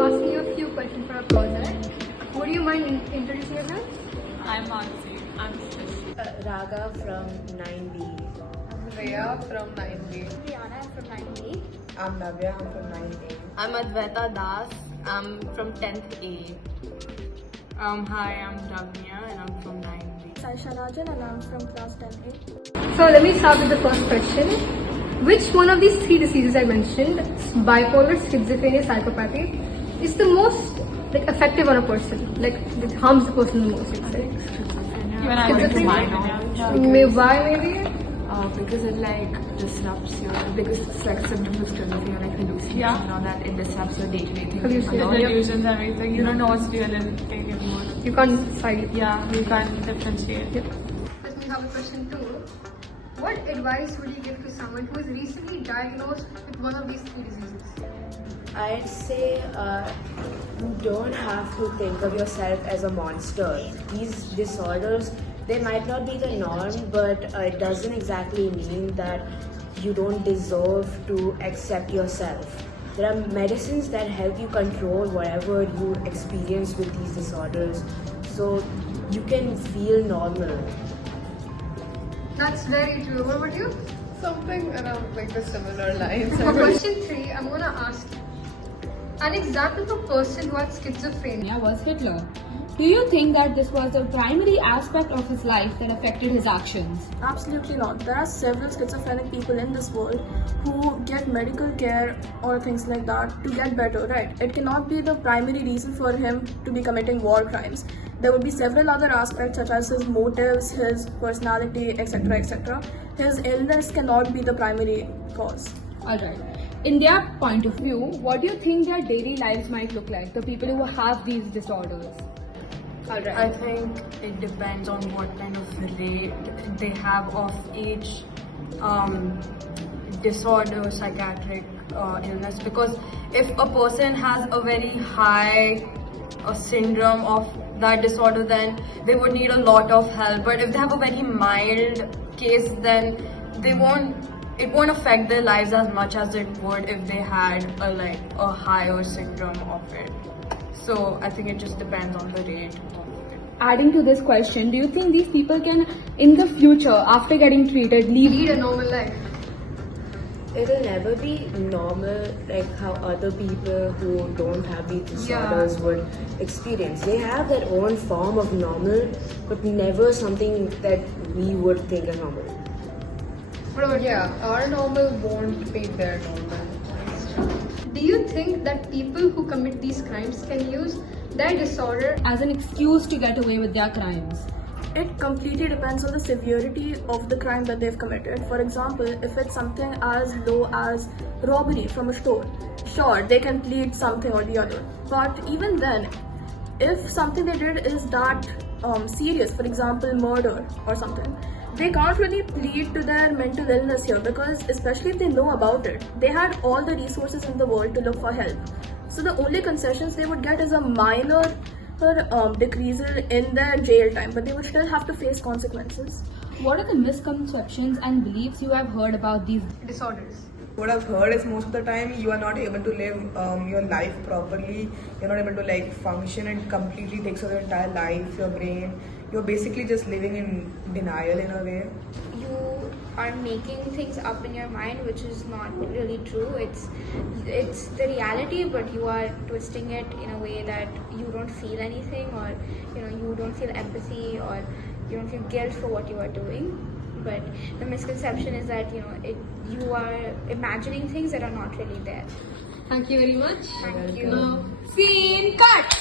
asking you a few questions for a project. Would you mind introducing yourself? I'm Mansi. I'm Shresthi. Ragha from 9B. Reya from 9B. Priyana from 9B. I'm Navya, I'm from 9A. I'm Advaita Das. I'm from 10th A. Hi, I'm Ragnia and I'm from 9B. Saiesha and I'm from class 10A. So let me start with the first question. Which one of these three diseases I mentioned, bipolar, schizophrenia, psychopathy, is the most effective on a person? Like it harms the person the most, you'd say. Even I went to mine. Why maybe? Because it disrupts your biggest symptoms of schizophrenia, like hallucinations and all that. It disrupts your day-to-day thinking. Hallucinations, everything. You don't know what's real and anything anymore. You can't decide. Yeah, you can't differentiate. Yep. Let me have a question too. What advice would you give to someone who is recently diagnosed with one of these three diseases? I'd say you don't have to think of yourself as a monster. These disorders, they might not be the norm, but it doesn't exactly mean that you don't deserve to accept yourself. There are medicines that help you control whatever you experience with these disorders, so you can feel normal. That's very true. What about you? Something around the similar lines. For question 3, I'm gonna ask an example of a person who had schizophrenia. Was Hitler. Do you think that this was a primary aspect of his life that affected his actions? Absolutely not. There are several schizophrenic people in this world who get medical care or things like that to get better, right? It cannot be the primary reason for him to be committing war crimes. There would be several other aspects such as his motives, his personality, etc. etc. His illness cannot be the primary cause. Alright. In their point of view, what do you think their daily lives might look like? The people who have these disorders? I think it depends on what kind of rate they have of each disorder, psychiatric illness. Because if a person has a very high syndrome of that disorder, then they would need a lot of help. But if they have a very mild case, then it won't affect their lives as much as it would if they had a higher syndrome of it. So I think it just depends on the rate of it. Adding to this question, do you think these people can, in the future, after getting treated, Lead a normal life. It'll never be normal like how other people who don't have these disorders would experience. They have their own form of normal, but never something that we would think as normal. What about you? Our normal won't be their normal. Do you think that people who commit these crimes can use their disorder as an excuse to get away with their crimes? It completely depends on the severity of the crime that they've committed. For example, if it's something as low as robbery from a store, sure, they can plead something or the other. But even then, if something they did is that serious, for example, murder or something, they can't really plead to their mental illness here because especially if they know about it, they had all the resources in the world to look for help. So the only concessions they would get is a minor decrease in their jail time, but they would still have to face consequences. What are the misconceptions and beliefs you have heard about these disorders? What I've heard is most of the time you are not able to live your life properly. You're not able to function, and completely takes over your entire life, your brain. You're basically just living in denial in a way. You are making things up in your mind, which is not really true. It's the reality, but you are twisting it in a way that you don't feel anything, or you don't feel empathy, or you don't feel guilt for what you are doing. But the misconception is that you are imagining things that are not really there. Thank you very much. Thank you. Scene cut!